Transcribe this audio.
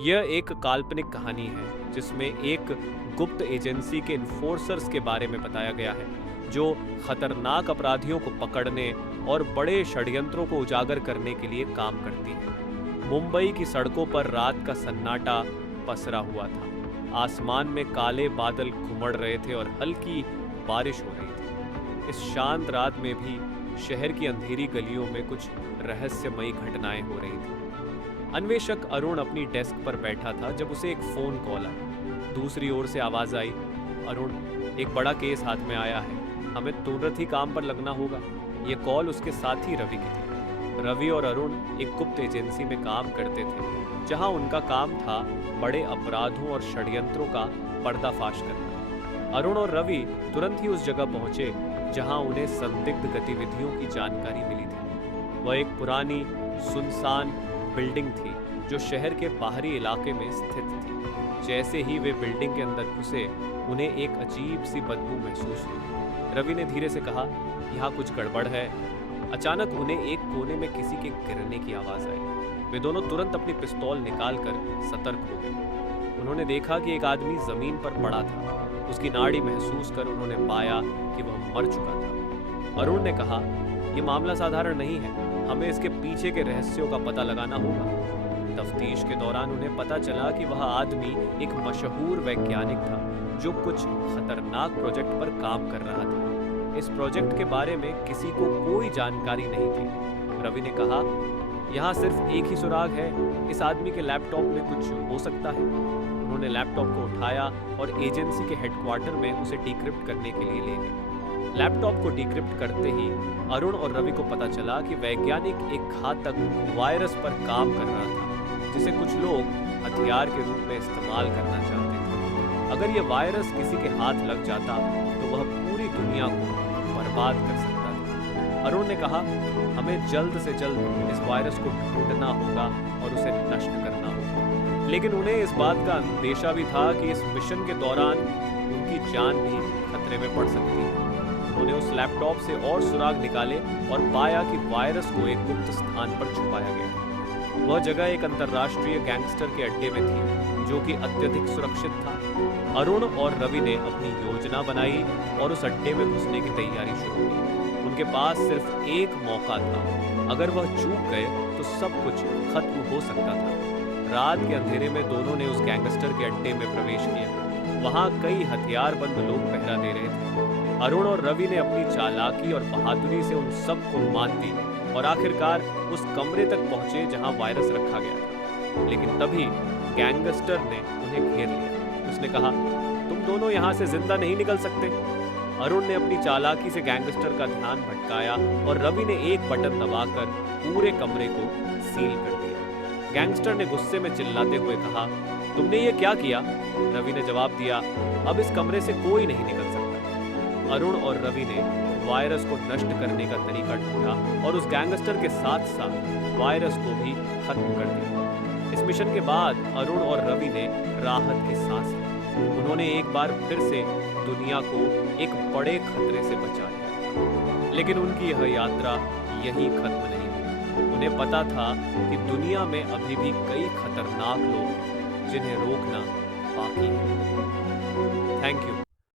यह एक काल्पनिक कहानी है जिसमें एक गुप्त एजेंसी के इन्फोर्सर्स के बारे में बताया गया है जो खतरनाक अपराधियों को पकड़ने और बड़े षड्यंत्रों को उजागर करने के लिए काम करती है। मुंबई की सड़कों पर रात का सन्नाटा पसरा हुआ था। आसमान में काले बादल घुमड़ रहे थे और हल्की बारिश हो रही थी। इस शांत रात में भी शहर की अंधेरी गलियों में कुछ रहस्यमयी घटनाएं हो रही थी। अन्वेषक अरुण अपनी डेस्क पर बैठा था जब उसे एक फोन कॉल आया। दूसरी ओर से आवाज आई, अरुण, एक बड़ा केस हाथ में आया है, हमें तुरंत ही काम पर लगना होगा। ये कॉल उसके साथी रवि की थी। रवि और अरुण एक गुप्त एजेंसी में काम करते थे जहां उनका काम था बड़े अपराधों और षड्यंत्रों का पर्दाफाश करना। अरुण और रवि तुरंत ही उस जगह पहुंचे जहां उन्हें संदिग्ध गतिविधियों की जानकारी मिली थी। वह एक पुरानी सुनसान बिल्डिंग थी जो शहर के बाहरी इलाके में स्थित थी। जैसे ही वे बिल्डिंग के अंदर घुसे उन्हें एक अजीब सी बदबू महसूस हुई। रवि ने धीरे से कहा, यहाँ कुछ गड़बड़ है। अचानक उन्हें एक कोने में किसी के गिरने की आवाज आई। वे दोनों तुरंत अपनी पिस्तौल निकालकर सतर्क हो गए। उन्होंने देखा कि एक आदमी जमीन पर पड़ा था। उसकी नाड़ी महसूस कर उन्होंने पाया कि वह मर चुका था। अरुण ने कहा, यह मामला साधारण नहीं है, हमें इसके पीछे के रहस्यों का पता लगाना होगा। तफ्तीश के दौरान उन्हें पता चला कि वह आदमी एक मशहूर वैज्ञानिक था जो कुछ खतरनाक प्रोजेक्ट पर काम कर रहा था। इस प्रोजेक्ट के बारे में किसी को कोई जानकारी नहीं थी। रवि ने कहा, यहाँ सिर्फ एक ही सुराग है, इस आदमी के लैपटॉप में कुछ हो सकता है। उन्होंने लैपटॉप को उठाया और एजेंसी के हेडक्वार्टर में उसे डिक्रिप्ट करने के लिए ले गए। लैपटॉप को डिक्रिप्ट करते ही अरुण और रवि को पता चला कि वैज्ञानिक एक घातक वायरस पर काम कर रहा था जिसे कुछ लोग हथियार के रूप में इस्तेमाल करना चाहते थे। अगर यह वायरस किसी के हाथ लग जाता तो वह पूरी दुनिया को बर्बाद कर सकता था। अरुण ने कहा, हमें जल्द से जल्द इस वायरस को ढूंढना होगा और उसे नष्ट करना होगा। लेकिन उन्हें इस बात का अंदेशा भी था कि इस मिशन के दौरान उनकी जान भी खतरे में पड़ सकती है। उन्होंने उस लैपटॉप से और सुराग निकाले और पाया कि वायरस को एक गुप्त स्थान पर छुपाया गया। वह जगह एक अंतर्राष्ट्रीय गैंगस्टर के अड्डे में थी जो कि अत्यधिक सुरक्षित था। अरुण और रवि ने अपनी योजना बनाई और उस अड्डे में घुसने की तैयारी शुरू की। उनके पास सिर्फ एक मौका था, अगर वह चूक गए तो सब कुछ खत्म हो सकता था। रात के अंधेरे में दोनों ने उस गैंगस्टर के अड्डे में प्रवेश किया। वहां कई हथियारबंद लोग पहरा दे रहे थे। अरुण और रवि ने अपनी चालाकी और बहादुरी से उन सबको मात दी और आखिरकार उस कमरे तक पहुंचे जहां वायरस रखा गया था। लेकिन तभी गैंगस्टर ने उन्हें घेर लिया। उसने कहा, तुम दोनों यहां से जिंदा नहीं निकल सकते। अरुण ने अपनी चालाकी से गैंगस्टर का ध्यान भटकाया और रवि ने एक बटन दबाकर पूरे कमरे को सील कर दिया। गैंगस्टर ने गुस्से में चिल्लाते हुए कहा, तुमने ये क्या किया? रवि ने जवाब दिया, अब इस कमरे से कोई नहीं निकल सकता। अरुण और रवि ने वायरस को नष्ट करने का तरीका ढूंढा और उस गैंगस्टर के साथ साथ वायरस को भी खत्म कर दिया। इस मिशन के बाद अरुण और रवि ने राहत की सांस ली। उन्होंने एक बार फिर से दुनिया को एक बड़े खतरे से बचा लिया। लेकिन उनकी यह यात्रा यहीं खत्म नहीं हुई। उन्हें पता था कि दुनिया में अभी भी कई खतरनाक लोग हैं जिन्हें रोकना बाकी है। Thank you.